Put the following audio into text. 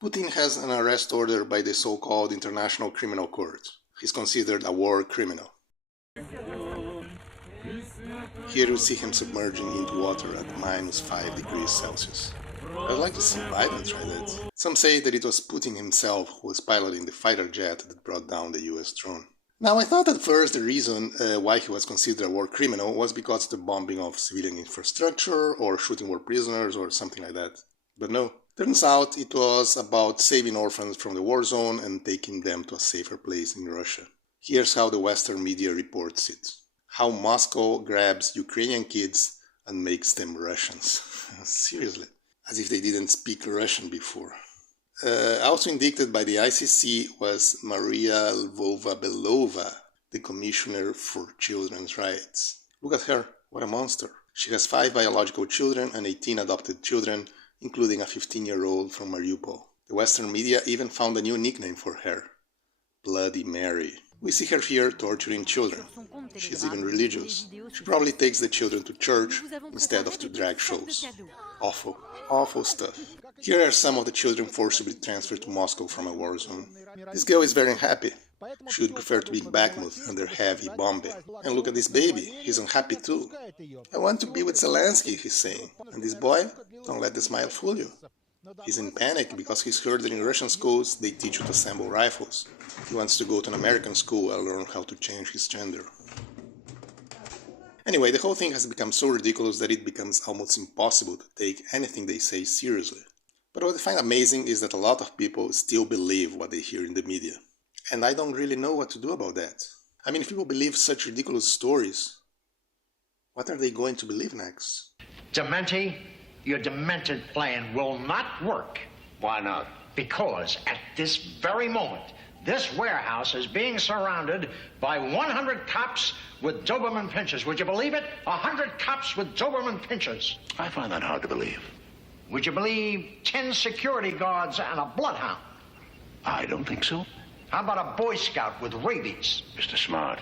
Putin has an arrest order by the so-called International Criminal Court. He's considered a war criminal. Here you see him submerging into water at -5 degrees Celsius. I'd like to see Biden try that. Some say that it was Putin himself who was piloting the fighter jet that brought down the US drone. Now, I thought at first the reason why he was considered a war criminal was because of the bombing of civilian infrastructure or shooting war prisoners or something like that. But no. Turns out it was about saving orphans from the war zone and taking them to a safer place in Russia. Here's how the Western media reports it. How Moscow grabs Ukrainian kids and makes them Russians. Seriously. As if they didn't speak Russian before. Also indicted by the ICC was Maria Lvova-Belova, the Commissioner for Children's Rights. Look at her, what a monster. She has 5 biological children and 18 adopted children, including a 15-year-old from Mariupol. The Western media even found a new nickname for her, Bloody Mary. We see her here torturing children. She's even religious. She probably takes the children to church instead of to drag shows. Awful, awful stuff. Here are some of the children forcibly transferred to Moscow from a war zone. This girl is very unhappy. She would prefer to be in Bakhmut under heavy bombing. And look at this baby, he's unhappy too. I want to be with Zelensky, he's saying. And this boy? Don't let the smile fool you. He's in panic because he's heard that in Russian schools they teach you to assemble rifles. He wants to go to an American school and learn how to change his gender. Anyway, the whole thing has become so ridiculous that it becomes almost impossible to take anything they say seriously. But what I find amazing is that a lot of people still believe what they hear in the media. And I don't really know what to do about that. I mean, if people believe such ridiculous stories, what are they going to believe next? Dementi, your demented plan will not work. Why not? Because at this very moment, this warehouse is being surrounded by 100 cops with Doberman pinchers. Would you believe it? 100 cops with Doberman pinchers. I find that hard to believe. Would you believe 10 security guards and a bloodhound? I don't think so. How about a Boy Scout with rabies? Mr. Smart.